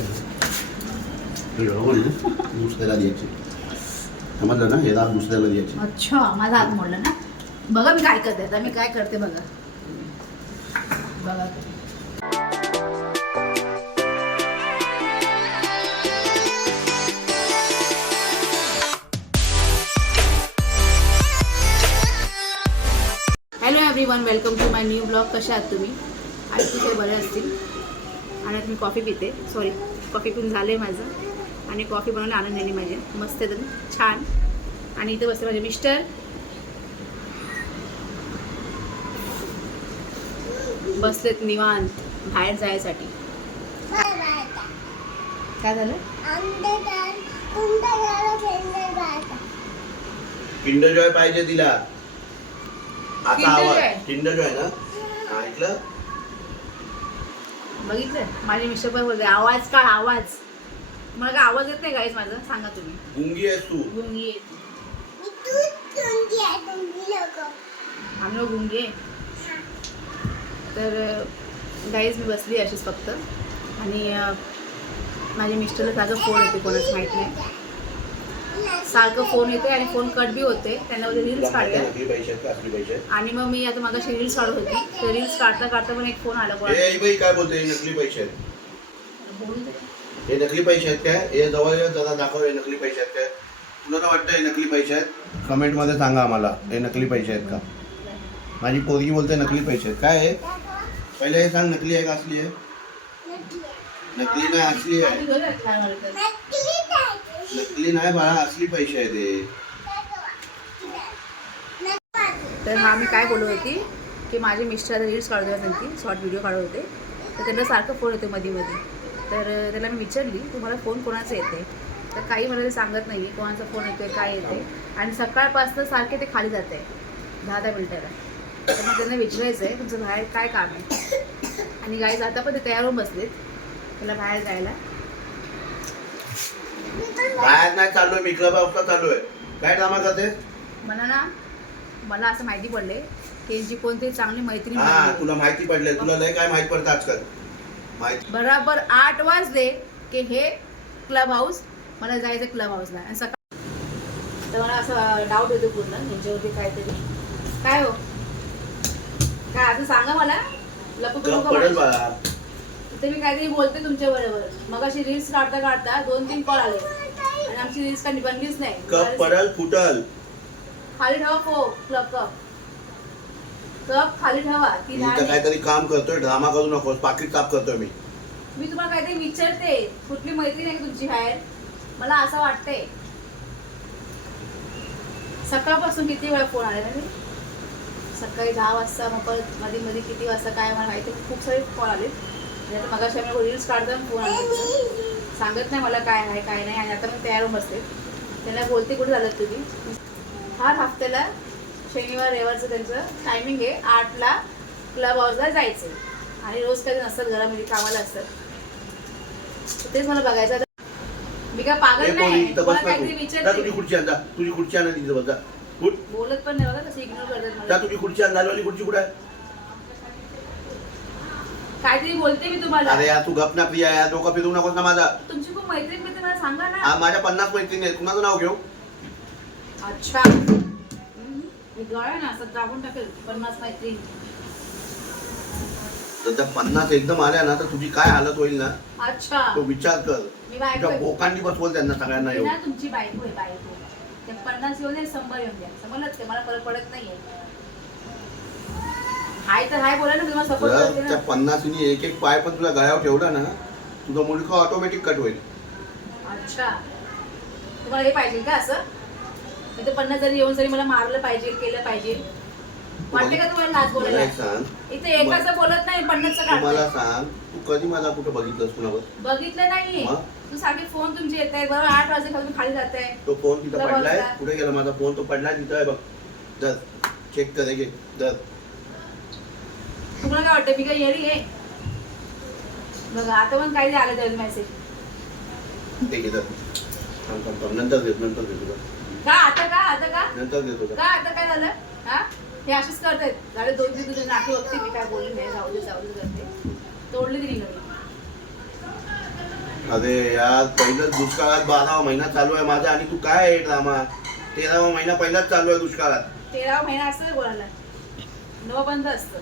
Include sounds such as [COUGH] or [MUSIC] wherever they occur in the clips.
म्हणजे. दुसऱ्याला द्यायची. समजलं ना? हे दात दुसऱ्याला द्यायची. अच्छा माझा हात मोडला ना? बघा मी काय करते आता. मी काय करते बघा. बघा. Hello everyone welcome to my new blog कसे आहात तुम्ही? आणि तुझे बरे असतील? आणि मी कॉफी पिते. सॉरी कॉफी पिऊन झाले माझं. आणि कॉफी बनवून आणून नेली माझी मस्त एकदम छान. आणि इथे बसते माझे मिस्टर. बसलेत निवांत बाहेर जायसाठी. काय झालं? किंडर जॉय पाहिजे तिला. आता आवाज? किंडर जॉय ना? ऐकलं? बघितलं माझे मिस्टर पण बोलते आवाज काढ आवाज. मला काय आवाज येत नाही गाईज माझा? सांगा तुम्ही. गुंगी आहेस तू. गुंगी आहे. आम्ही लोक गुंगी आहे. तर गाईज मी बसली अशीच फक्त. आणि अं, माझ्या मिस्टरला सारखं फोन येते कोणाच माहीत नाही. सारखं फोन येते आणि फोन कट बी होते त्यांना रील्स तुला माहिती काढल्या आहे नकली पैसे आहेत का असली पैसे आहेत? आणि मग मी आता मागाशी रील्स काढत होती. तर रील्स काढता काढता पण एक फोन आला काय बोलते हे नकली पैसे. हे नकली पैसे आहेत काय? हे जवळ ये, जरा दाखव हे नकली पैसे आहेत काय? तुला वाटतं हे नकली पैसे आहेत कमेंटमध्ये सांगा आम्हाला हे नकली पैसे आहेत का? माझी पोरगी बोलते नकली पैसे आहेत काय आहे पहिले हे सांग नकली आहे का असली आहे? नकली नाही असली आहे. नकली नाही बाळा असली पैसे आहे ते तर हा मी काय बोलत होती की माझे मिस्टर रील्स काढत होते त्यांची शॉर्ट व्हिडिओ काढत होते. तर त्यांना सारखं फोन येतो मध्ये मध्ये तर त्याला मी विचारली तुम्हाला फोन कोणाचा येते तर काही मला ते सांगत नाही कोणाचा फोन येतोय काय येते आणि सकाळपासून सारखे ते खाली जाते दहा दहा मिनटाला. तर मग त्यांना विचारायचं आहे तुमचं बाहेर काय काम आहे? आणि गाईज आता पण ते तयार होऊन बसलेत त्याला बाहेर जायला. बाहेर नाही चाललोय मी क्लब हाऊसला चाललोय. काय ड्रामा करते मला ना मला असं माहिती पडले की यांची कोणतरी चांगली मैत्रीण हा बनली. तुला माहिती पडलंय तुला लय काय माहीत पडतं आजकाल. माहिती बराबर आठ वाजले की हे क्लब हाऊस मला जायचं क्लब हाऊसला आणि सकाळ तर मला असं डाऊट येतो पूर्ण यांच्यावरती काहीतरी. काय हो? काय असं सांगा मला. लपू क्लब पडेल बाळा. ते मी काहीतरी बोलते तुमच्या बरोबर. मग अशी रील्स काढता काढता दोन तीन कॉल आले. आणि आमची रील्स काही बनलीच नाही. कप पडल फुटल. खाली ठेवा फो क्लब कप कप खाली ठेवा ती मी लहान तर आहे. काहीतरी काम करतोय ड्रामा करू नकोस पाकिट साफ करतोय मी. मी तुम्हाला काहीतरी विचारते. कुठली मैत्रीण आहे का तुमची बाहेर? मला असं वाटतंय. सकाळपासून किती वेळा फोन आले ना मी? सकाळी दहा वाजता मग परत मध्ये मध्ये किती वाजता काय मला माहिती खूप सारे कॉल आले आता मगाशी आम्ही रील्स फोन त्यांचा. सांगत नाही मला काय आहे काय नाही. आणि आता मी तयार होऊन बसते त्यांना बोलते कुठे झालं तुम्ही? हर हफ्त्याला शनिवार रविवारचं त्यांचं टायमिंग आहे. आठला क्लब हाऊसला जायचं आणि रोज कधी नसतात घरामध्ये कामाला असतात. तेच मला बघायचं मी काय पागल नाही. ना काहीतरी तुझी विचारते. खुर्ची तुझी खुर्ची आणा तिथं बोलत पण नाही बघा कसं इग्नोर करतात जा मला तुझी खुर्ची आण लालवाली खुर्ची कुठे आहे? काहीतरी बोलते मी तुम्हाला. अरे यार तू गप ना प्रिया यार. डोकं फिरवू नकोस ना माझा. तुमची खूप मैत्रीण मित्र मला सांगा ना. आ, माझ्या पन्नास मैत्रिणी आहेत. कुणाचं नाव घेऊ? अच्छा. हम्म. मी गळा ना असं दाबून टाकेल. पन्नास मैत्रीण. तर त्या पन्नास एकदम आल्या ना तर तुझी काय हालत होईल ना? अच्छा. तो विचार कर. मी बायको तुझ्या आहे. बोकांनी बसवल त्यांना सगळ्यांना मी येऊ ना तुमची बायको आहे बायको. ते पन्नास येऊन द्या शंभर येऊन द्या समजलंच का मला फरक पडत नाहीये. हाय तर हाय बोला ना तुम्हाला सपोर्ट करते त्या ना पन्नासीनी एक एक पाय पण तुला गळ्यावर ठेवला ना तुझा मुलगा ऑटोमॅटिक कट होईल. अच्छा. तुम्हाला हे पाहिजे का असं? इथे पन्नास जरी येऊन जरी मला मारलं पाहिजे केलं पाहिजे. वाटते का तुम्हाला लाच मला बोलायला एक सांग. इथे एकाचं बोलत नाही पन्नासचं तू मला काढतोय सांग तू कधी मला कुठं बघितलंस कुणावर? बघितलं मग? तू सारखे फोन तुमचे येत आहेत बरोबर? आठ तुम्ही खाली जात आहे तो फोन तिथं तुला पडलाय? बघता. कुठे गेला माझा फोन? तो पडलाय तिथं आहे बघ. दर चेक करे घे. दर तुम्हाला काय वाटतं? मी काय येरी आहे? बघा आता पण काही आलं त्यावेळेस मेसेज ते नंतर देतो नंतर देतो. का? आता का? आता का? नंतर देतो का आता काय झालं? हा? हे अशीच करतायत. झाले दोन तीन तुझे नाकी बघते मी काय बोलली नाही जाऊ दे जाऊ दे करते तोडली तिने नवीन अरे यार पहिलंच दुष्काळात बारावा महिना चालू आहे माझा आणि तू काय आहे ड्रामा तेरावा महिना पहिलाच चालू आहे दुष्काळात. तेरावा महिना असतं बोलायला. नऊ बंद असतं.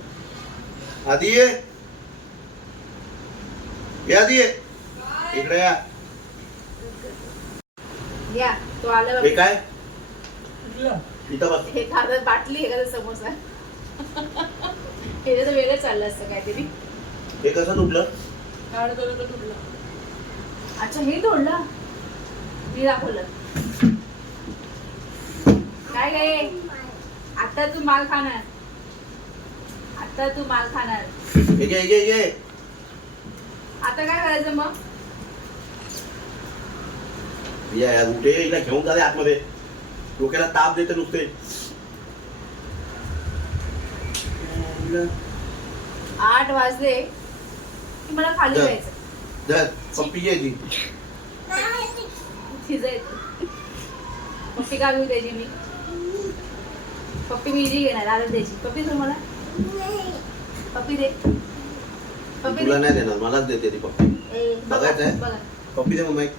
आधी ये आधी ये इकडे या या तो आला हे. काय इथं बस हे खातात बाटली एखादा समोसा हे तर वेगळं चाललं असतं काहीतरी हे कसं तुटलं अच्छा हे तोडलं मी दाखवलं काय काय आता तू माल खाणार आता तू माल खाणार. हे घे घे, घे आता काय करायचं मग? या उठे हिला घेऊन जा रे आतमध्ये. डोक्याला ताप देते नुसते. आठ वाजले की मला खाली. जायचं. धर पप्पी घे ती. शिजायचं पप्पी का घेऊ द्यायची मी. पप्पी मी जी घेणार आलं द्यायची पप्पी दे मला पप्पी दे. पप्पी तुला दे नाही देणार मलाच देते ती पप्पी. ए, बघा बघायचं आहे? बघा. पप्पी दे मग माईक.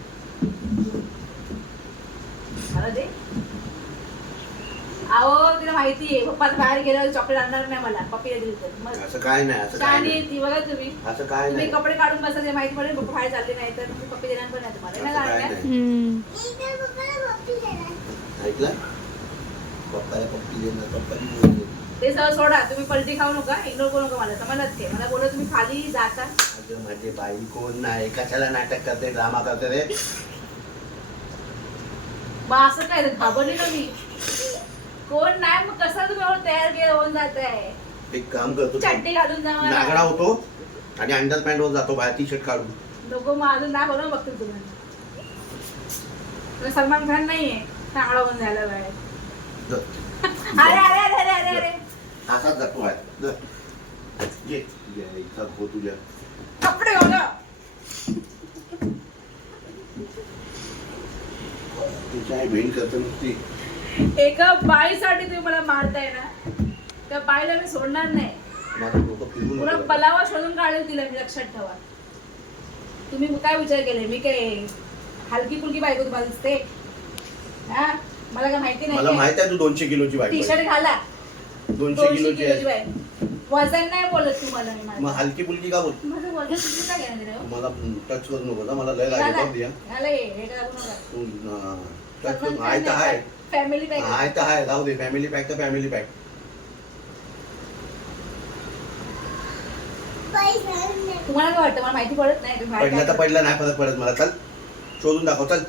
मला दे. अहो तिला माहिती आहे पप्पा बाहेर गेल्यावर चॉकलेट आणणार नाही मला. पप्पीला दिली तर. मग असं काय नाही असं काय शहाणी नाही. ती बघा तुम्ही. असं काय तुम्ही नाही. कपडे काढून बसा ते माहिती पडेल पप्पा बाहेर चालले नाही तर. मग पप्पी देणार पण नाही तुम्हाला. असं काय ऐकलं? पप्पाला पप्पी देणार पप्पाची बोलली. ते सगळं सोडा तुम्ही पलटी खाऊ नका इग्नोर करू नका मला समजलात ते मला बोला तुम्ही खाली जाता. अगं माझे बाई कोण नाही? कशाला नाटक करते ड्रामा करते रे? मग असं काय घाबरली ना मी. कोण नाही मग कसं तुम्ही एवढं तयार केलं होऊन जात आहे एक काम करतो चड्डी घालून जा मला. नागडा होतो आणि अंडर पॅन्ट वर जातो बाहेर टी शर्ट काढून. नको मग अजून नाही बनवून बघतील तुम्ही. तुम्ही सलमान खान नाहीये चांगला होऊन जायला बाहेर जा. [LAUGHS] अरे अरे अरे अरे अरे अरे. असाच जातो हो तुझ्या. कपडे हो ना आई बहीण करते नुसती? एका बाईसाठी तुम्ही मला मारताय ना त्या बाईला मी सोडणार नाही. पुन्हा. बलावा शोधून काढेल तिला मी लक्षात ठेवा. तुम्ही काय विचार केले मी काय हलकी फुलकी बायको तुम्हाला दिसते? हा? मला काय माहिती मला नाही माहीत आहे तू दोनशे किलोची बाईक टी शर्ट घाला. दोनशे दोनशे किलोची किलोची आहे. बाई. वजन नाही बोलत तुम्हाला मी मग माझं हलकी फुलकी का बोल माझं वजन तुम्ही काय घेणार आहे, हो? मला टच करू नको मला लय घाला लागेल दिया घाला हे, हे दाबू नका. तू टच करू आहे तर आहे. फॅमिली पॅक आहे तर आहे दे फॅमिली पॅक तर फॅमिली पॅक तुम्हाला काय वाटतं? मला माहिती पडत नाही. तुम्ही बाहेर पडला काय तर पडला नाही फरक पडत. मला चल शोधून दाखव चल?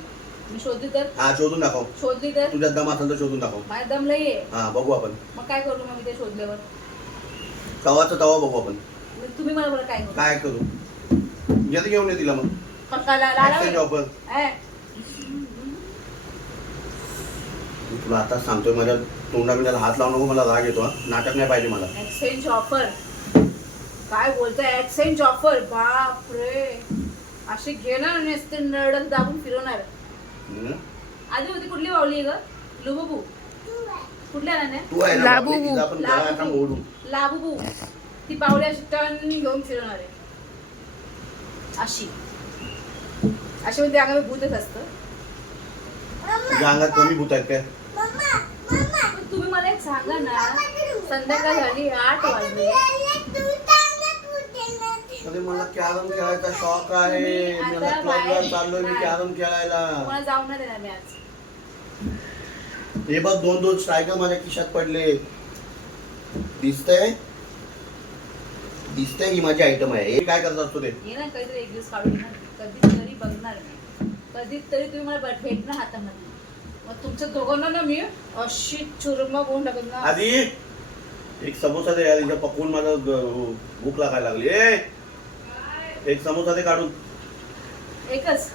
मी शोधली तर? हा शोधून दाखव. शोधली तर? तुझ्यात दम असेल तर शोधून दाखव. माझ्या दम लई आहे हा बघू आपण. मग काय करू मग मी ते शोधल्यावर? तवाचं तवा बघू आपण. मग तुम्ही मला बरं काय करू? काय करू? येते घेऊन ये तिला मग. कशाला? मी तुला आता सांगतोय माझ्या तोंडा बिंडाला हात लावू नको मला राग येतो हा. नाटक नाही पाहिजे मला. एक्सचेंज ऑफर काय बोलताय? एक्सचेंज ऑफर बाप रे अशी घेणार नसते नडक दाबून फिरवणार? आधी होती कुठली बावली ग लुबुबू कुठल्या राण्या तू आहे ना लाबू. बाबली, तिचा आपण गळा आता मोडू लाबुबू ती बावली अशी टन घेऊन फिरवणार आहे अशी अशी म्हणजे अंगावर भूतच असतं तुझ्या अंगात कमी भूत आहेत काय पण तुम्ही मला एक सांगा ना संध्याकाळ झाली आठ वाजले अरे मला कॅरम खेळायचा शॉक आहे. मला क्लबला चाललोय मी. कॅरम खेळायला. तुम्हाला जाऊन नाही देणार मी आज. हे बघ दोन दोन स्ट्रायकर माझ्या खिशात पडले. दिसतंय? दिसतंय ही माझी आयटम आहे? हे काय करत असतो ते? ये ना कधीतरी एक दिवस काढून ना. कधीतरी बघणार मी. कधीतरी तुम्ही मला भेट- भेटणार हातामध्ये. मग तुमच्या दोघांना ना मी अशी चुरमा करून टाकत ना. आधी एक समोसा दे यार इथं पकवून माझं ग- भूक लागायला लागली. ए! एक समोसा दे काढून. एकच.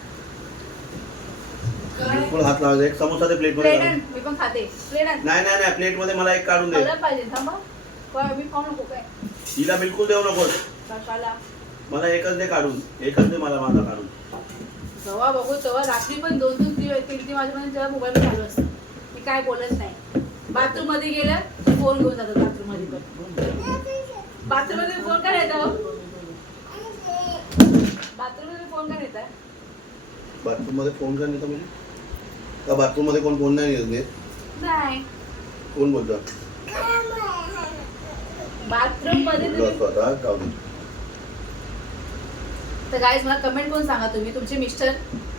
बिलकुल हात लावायचा. एक समोसा दे प्लेटमध्ये प्लेट आण काढून. मी पण खाते. प्लेट आण. नाही नाही नाही प्लेटमध्ये मला एक काढून दे. खायला पाहिजे थांबा. पण मी खाऊ नको काय? तिला बिलकुल देऊ नकोस. कशाला? मला एकच दे काढून. एकच दे मला माझा काढून. जेव्हा बघू तेव्हा रात्री पण दोन दोन तीन तीन तीन वाजेपर्यंत जेव्हा मोबाईल चालू असतं. मी काय बोलत नाही. बाथरूममध्ये गेलं फोन घेऊन जातात बाथरूममध्ये पण. बाथरूममध्ये फोन काय येतो बाथरूममध्ये फोन काय येतात बाथरूममध्ये फोन का नेतो म्हणजे? का बाथरूममध्ये कोण फोन नाही नेत? नाही. कोण बोलतो? बाथरूममध्ये आता. तर गाईज मला कमेंट करून सांगा तुम्ही. तुमचे मिस्टर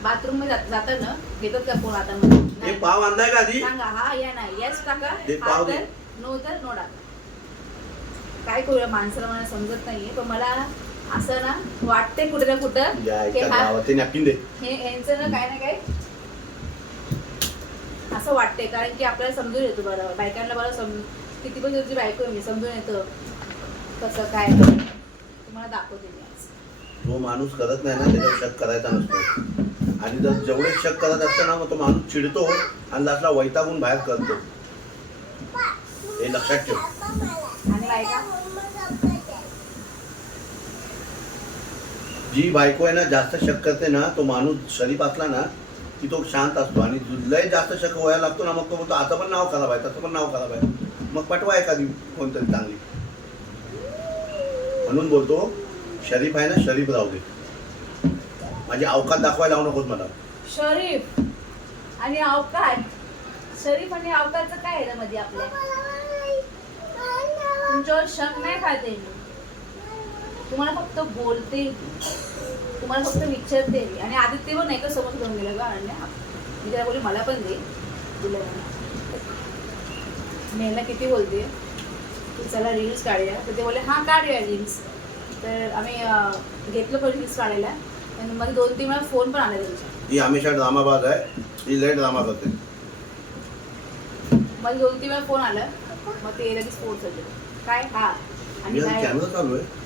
बाथरूममध्ये जात- जातात ना? घेतात का फोन हातामध्ये हे. पाव आणलाय का आधी? सांगा. हा या नाही येस टाका हा. तर नो तर नो टाका काय करूया? माणसाला मला समजत नाहीये. पण मला असं ना वाटते कुठे ना कुठं हा हे यांचं ना काय ना काय असं वाटते कारण की आपल्याला समजून येतो बरं. बायकांना बरं सम किती पण तुझी बायको आहे, समजून येतं कसं काय तुम्हाला दाखवते मी आज. जो माणूस करत नाही ना त्याच्यावर शक करायचा नसतो. आणि जर जेवढे शक करत असतं ना मग तो माणूस चिडतो आणि लास्टला वैतागून बाहेर करतो. हे लक्षात ठेव. आणि बायका? जी बायको आहे ना जास्त शक करते ना तो माणूस शरीफ असला ना की तो शांत असतो. आणि लय जास्त शक व्हायला लागतो ना मग तो म्हणतो आता पण नाव खराब आहे तसं पण नाव खराब आहे मग पटवा एखादी कोणतरी चांगली. म्हणून बोलतो शरीफ आहे ना शरीफ राहू दे. माझी अवकात दाखवायला लावू नकोस मला. शरीफ? आणि अवकात? शरीफ आणि अवकाशचं काय आहे मध्ये आपल्या तुमच्यावर शक नाही खाते मी. तुम्हाला फक्त बोलते. तुम्हाला फक्त विचारते आणि आदित्य पण नाही का समोर घेऊन गेलं का अनन्या. मी त्याला बोलली मला पण दे. दिलं मला किती बोलते? की चला रील्स काढूया. तर ते बोलले हां काढूया रील्स तर आम्ही घेतलं पण रील्स काढायला. आणि मध्ये दोन तीन वेळा फोन पण आला त्यांच्या ही हमेशा ड्रामाबाज आहे. ही लय ड्रामा करते. मला दोन तीन वेळा फोन आला. मग ते लगेच होते काय? हा. आणि कॅमेरा चालू आहे.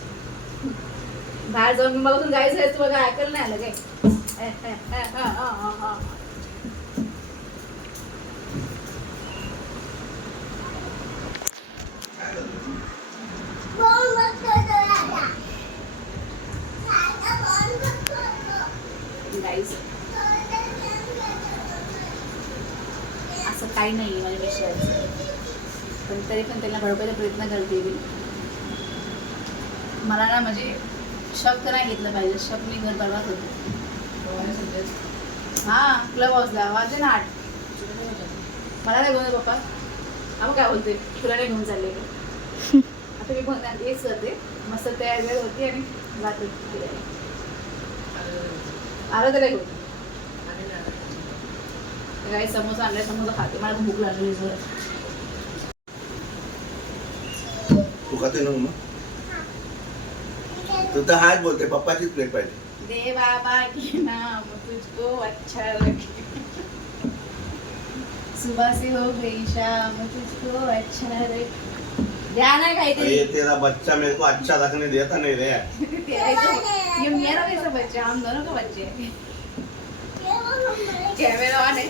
बाहेर जाऊन मी मला गाय जायचं काय ऐकायला नाही आलं काय? ए, असं काही नाही माझ्या विषयाचं. पण तरी पण त्यांना घडवायचा प्रयत्न करते मी. मला ना म्हणजे शक तर नाही घेतलं पाहिजे. शक मी घर बरबाद होते. हा क्लब हाऊसला वाजले ना आठ. मला नाही घेऊन पप्पा मग काय बोलते तुला नाही घेऊन चालले का? [LAUGHS] आता मी पण हेच करते मस्त तयार वेळ होती आणि जाते फिरायला आलं त्याला घेऊन ते काही समोसा आणलाय समोसा खाते. मला भूक लागली. तू खाते ना मग? तू तर हाच बोलते पप्पाचीच प्लेट पाहिजे. दे बाबा की नाम तुझको अच्छा लगे. सुबह से हो गई शाम तुझको अच्छा लगे. द्या ना ये काहीतरी तेरा बच्चा मेरे को अच्छा रखने देता नहीं रे. तेरा तो- ये मेरा कैसा बच्चा? हम दोनों का बच्चे हैं. कैमरा ऑन है.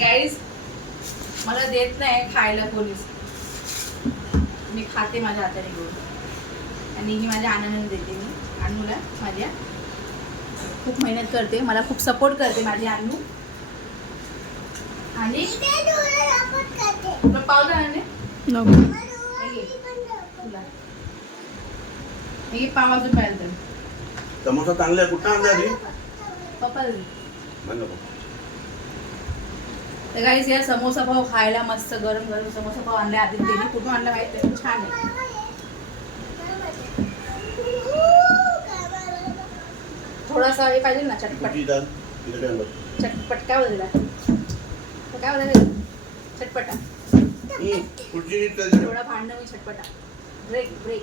गाईज मला देत नाही खायला पोलीस. मी खाते माझ्या हाताने घेऊन. आणि ही माझ्या आनंदाने देते मी. अण्णूला माझ्या खूप मेहनत करते मला खूप सपोर्ट करते माझी अण्णू आणि पाव पाव अजून पाहिजे. समोसा चांगला आहे. कुठं आणला पप्पा. तर काहीच या समोसा पाव खायला मस्त गरम गरम समोसा पाव आणले आदित्यने. कुठून आणला माहिती आहे छान आहे. थोडासा हे पाहिजे ना चटपट. चटपट. काय बोलला काय बोलायला चटपटा. थोडा भांडण मी चटपटा. ब्रेक ब्रेक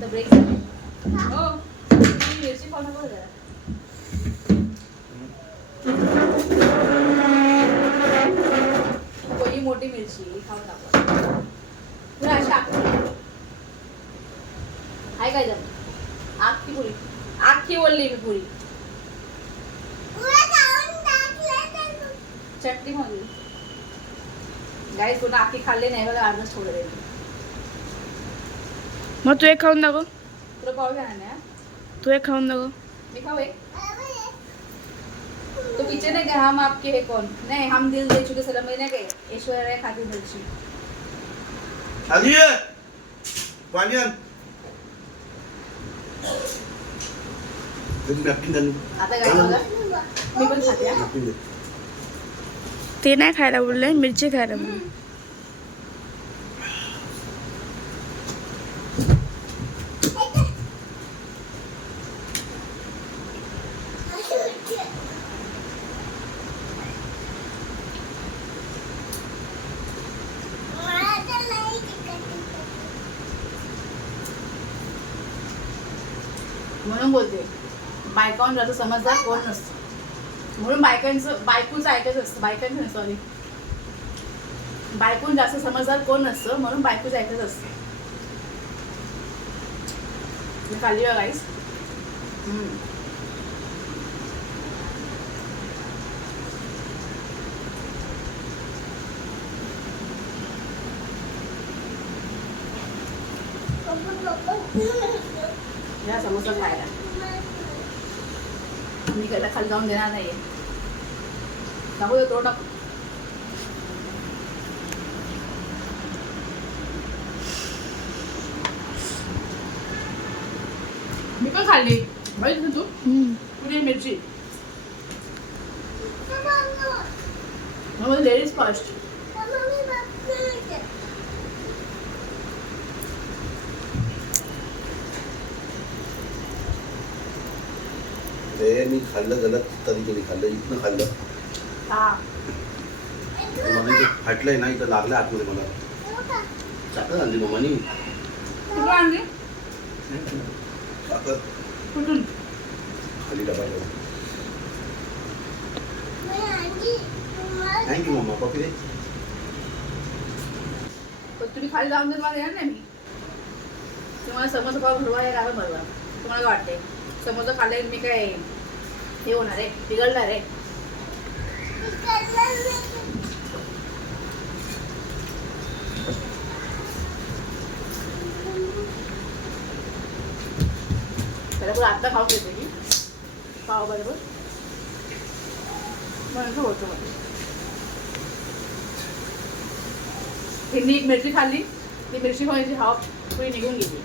तर ब्रेक हो. तुम्ही मिरची खाऊ नको मोठी मिरची खाऊन टाकू तुला अशी. आखी आहे काय जम आखी पुरी. आखी बोलली मी पुरी. चटणी मागली गाईस कोणा आखी खाल्ली नाही बघा अर्धच देईल मग तू एक खाऊन दाखव. तुला पाव घ्या ना तू एक खाऊन दाखव. मी खाऊ एक. नहीं गए ऐश्वर्या राय खाती मिर्ची आधी ये. पाणी आण. त्याची नॅपकिन घालून आता काय बघा मी पण खाते हा. नॅपकिन दे ते नाही खायला बोलले मिरची खायला बोलले म्हणून बोलते बायकांवर जास्त समजदार कोण नसतं. म्हणून बायकांचं बायकोचं ऐकायचं असतं बायकांचं सॉरी बायकून जास्त समजदार कोण नसतं म्हणून बायकोचं ऐकायचं असतं. खाली खाल्ली या समोसा खायला. मी त्याला खाली जाऊन देणार नाहीये. टाकू दे तो टाकू मी पण खाल्ली. माहिती ना तू? पुढे मिरची. लेडीज फर्स्ट मी खाल्लं गलत तरी कधी खाल्लं इथनं खाल्लं. हा. फाटलंय ना इथं लागलं आतमध्ये मला. साखर आणली मम्मानी. कुठून आणली? साखर कुठून? खाली डबा ठेवा. थँक्यू मम्मा. पप्पी तुम्ही खाली जाऊन देत मला येणार नाही मी. तुम्हाला समोसा पाव भरवा आहे का? भरवा. तुम्हाला काय वाटते समोसा खाल्ले मी काय हे होणार आहे बिघडणार. आहे त्याला आत्ता खाऊन घेते मी. पाव बरोबर? म्हणून होतं मग त्यांनी एक मिरची खाल्ली ती मिरची खाण्याची हवा पुढे निघून गेली.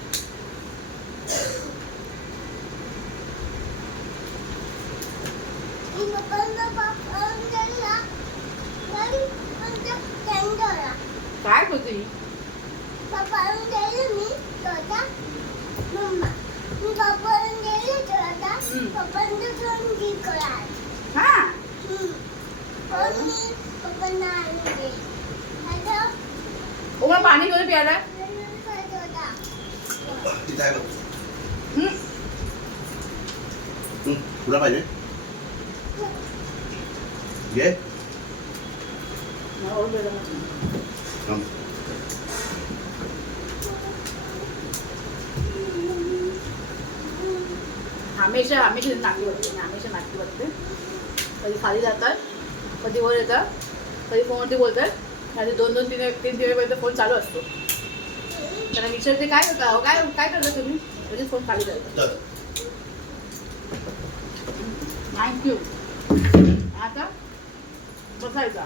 हा. ओ पाणी घेऊन प्यायला. आहे बघ. हम्म. हं, तुला पाहिजे. घे. हमेशा हमेशा नाकी बघते मी हमेशा नाकी बघते कधी खाली जातात कधी वर येतात कधी फोनवरती बोलतात आणि दोन दोन तीन तीन तीन वेळपर्यंत फोन चालू असतो. त्यांना विचारते काय होता काय काय करता तुम्ही? म्हणजे फोन खाली जायचा चल. थँक्यू आता बसायचा.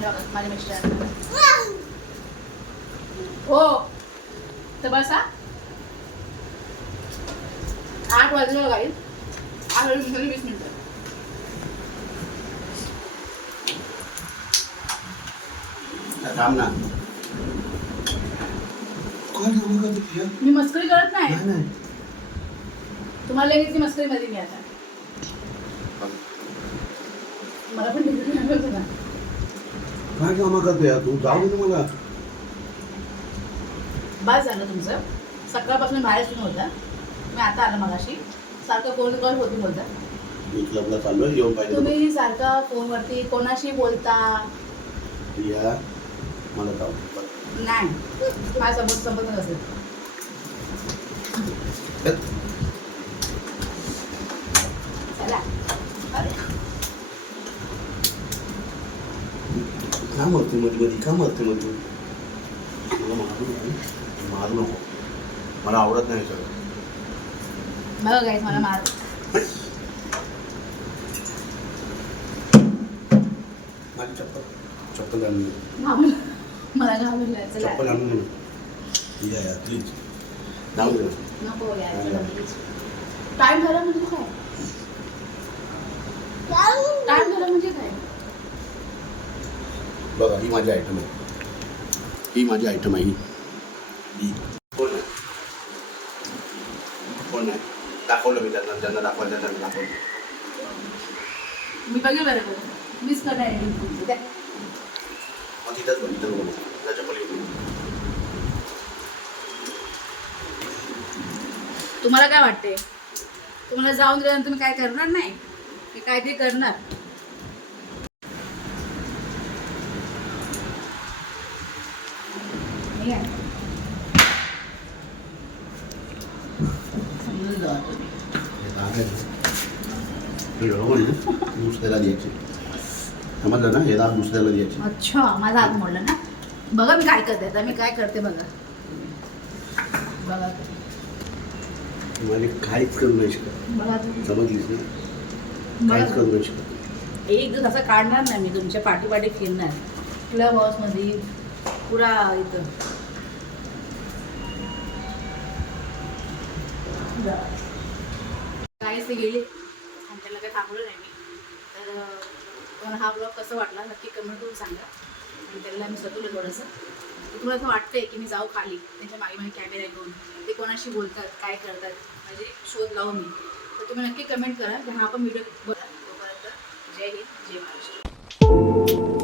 नाही माझ्या मिस्टर हो. तर बसा. आठ वाजले बघा. आठ वाजून गेले वीस मिनिटं? मी मस्करी करत नाही. नाही नाही. तुम्हाला लगेच मस्करी मध्ये मी आता. मला पण काय कामा करतो यार? तू जाऊ दे मला. बस झालं तुमचं. सकाळपासून बाहेर तुम्ही होता. मी आता आलं मगाशी. सारखं फोन कॉल होती बोलता. मी क्लबला चाललोय येऊन पाहिजे तुम्ही सारखा फोनवरती कोणाशी बोलता? प्रिया मला जाऊ दे. नाही. माझ्यासमोर संपत असेल का मरते मध्ये मध्ये का मरते मध्ये तुला मारू नको. मारू नको. मला आवडत नाही सगळं. बघा गाईस मला मार. चप्पल. चप्पल आणून. मला घाबरलं चप्पल आणून. या या प्लीज जाऊ दे. ना. नको यार चला प्लीज टाइम झाला म्हणजे काय? टाइम झाला म्हणजे काय? बघा ही माझी आयटम आहे. ही माझी आयटम आहे ही. कोण आहे? कोण आहे? दाखवलं मी त्यांना त्यांना दाखवायचं त्यांना दाखवलं. मी बघेल बरं बरं मिस करणार आहे? द्या. मग तिथंच बघ इथं बघ. त्याच्या पलीकडे. तुम्हाला काय वाटते तुम्हाला जाऊन दिल्यानंतर तुम्ही काय करणार नाही? मी काय ते करणार नाही आहे. समजून जावा तुम्ही. हे दाग आहे ना. हे बरोबर ना दुसऱ्याला द्यायचे. समजलं ना? हे दाग दुसऱ्याला द्यायचे. अच्छा माझा हात मोडला ना? बघा मी काय करते आता मी काय करते बघा. बघा काहीच करू नाही शकत. बघा तुम्ही समजलीस ना? काहीच करू नाही शकत. एक दिवस असं काढणार नाही मी तुमच्या पाठी पाठी फिरणार क्लब हाऊसमध्ये पुरा इथं. काहीच ते गेले. आणि त्याला काही थांबलं नाही मी. तर तुम्हाला हा ब्लॉग कसा वाटला नक्की कमेंट करून सांगा. आणि त्याला मी सतवलं थोडंसं. तुम्हाला असं वाटतंय की मी जाऊ खाली त्यांच्या मागे मागे कॅमेरा घेऊन ते कोणाशी बोलतात काय करतात? म्हणजे शोध लावू मी. तर तुम्ही नक्की कमेंट करा की हा पण व्हिडिओ बघा. तोपर्यंत जय हिंद जय महाराष्ट्र.